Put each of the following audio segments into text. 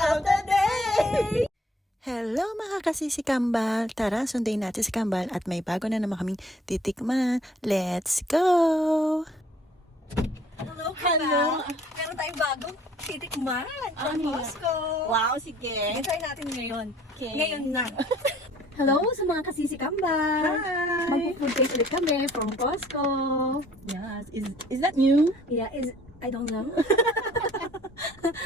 of the day! Hello mga kasisi Kambal! Tara, sundayin natin si Kambal at may bago na naman kaming titikman. Let's go! Hello! Meron tayong bagong titikman from Costco. Wow, sige. I-try natin ngayon. Okay. Ngayon na. Hello sa mga kasisi Kambal! Hi! Mag-food taste ulit kami from Costco. Yes. Is that new? Yeah, I don't know.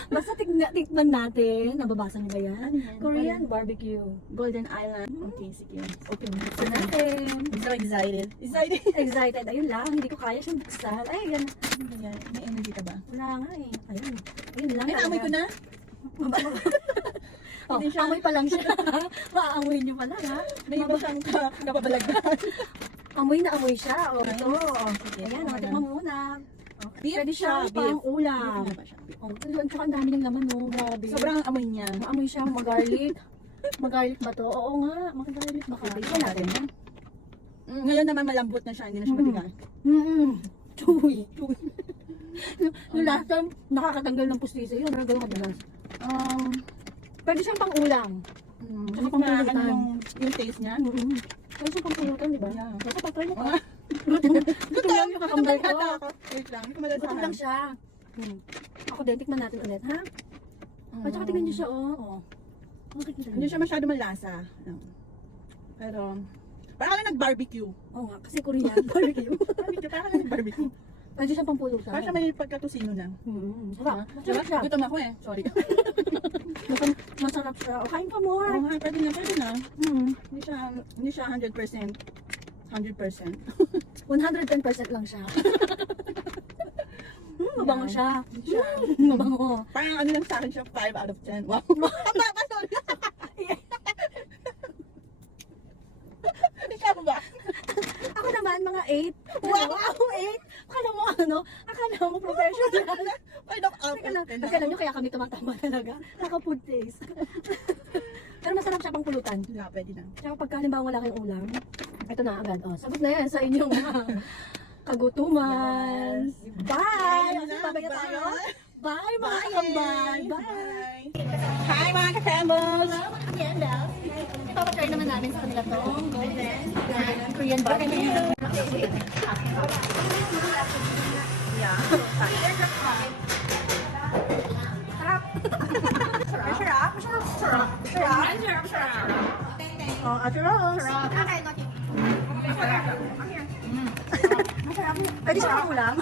Basta tikman natin. Nababasa niyo ba yan? yan? Korean barbecue. Golden Island. Okay, sige. Open mo. Buksan natin. I'm so excited. Excited? Excited. Ayun lang. Hindi ko kaya siyang buksan. Ay, yan. Ayan. May energy ka ba? Wala nga eh. Ayun. Ayun lang. Ay, naamoy ko na. Oh, Hindi siya- amoy pa lang siya. Maaamoy niyo pa lang ha. May iba siyang kapabalaghan. Amoy na amoy siya. O, Nice. ito. Sige, Ayan, ano tikman mo muna. Beef Pwede siya, siya beef. pang ulam. Beef na ba siya? Oh, at saka ang dami ng laman, no? Grabe. Sobrang amoy niya. Maamoy siya, mag-garlic. Mag-garlic ba to? Oo nga, mag-garlic baka. Ito natin yan. Ngayon naman malambot na siya. Hindi na siya matigas. Chewy. Yung last time, nakakatanggal ng pustiso yun. Pero gano'n madalas. Pwede siyang pang ulam. Kasi kung nakaka yung taste niya. Pwede siyang pang pulutan, di ba? Yeah. Basta pag-try mo Mga- ka. Gusto lang yung kakambal ko. Wait lang. Hindi ko Gusto lang malalasahan. siya. Ako din, tikman natin ulit, ha? At saka tingnan niyo siya, oh. Hindi siya masyado malasa. No. Pero, parang lang nag-barbecue. Oo nga, kasi Korean barbecue. Barbecue, parang lang nag-barbecue. Pwede siyang pang pulutan. Parang siya may pagkatusino lang. Sarap. Masarap Diba? siya. Gutom ako eh. Sorry. Masarap siya. O, kain pa more. Oo nga, pwede na, pwede na. Hmm. Hindi siya 100%. 100%. 110% lang siya. Mabango siya. Siya. Mabango. Parang ano lang sa akin siya, 5 out of 10. Wow. Tama ba? Sorry. Ikaw ba? Ako naman, mga 8. Wow! Ako 8. Akala mo ano? Akala mo professional. 5 out of 10. Akala nyo kaya kami tumatama talaga. Naka-food taste. Pero masarap siya pang pulutan. Yeah, pwede na. Tsaka pagka halimbawa wala kayong ulam, ito na agad. Oh, sagot na yan sa inyong kagutuman. Yes. Bye! Bye! Babay na tayo. Bye mga Bye! kambal. Bye! Hi mga ka-trembles! Ipapatry naman namin sa kanila tong golden Korean barbecue. Oh, Ate Rose! Pwede siya pang ulam?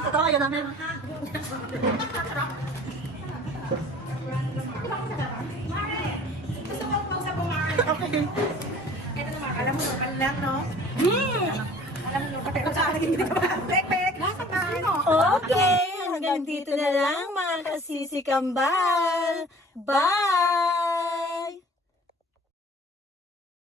Ito kayo namin. Okay. Alam mo, normal lang, no? Alam mo, normal. Sa akin, hindi ka ba? Pek! Nasa ka? Okay, hanggang dito na lang mga kasisi kambal. Bye!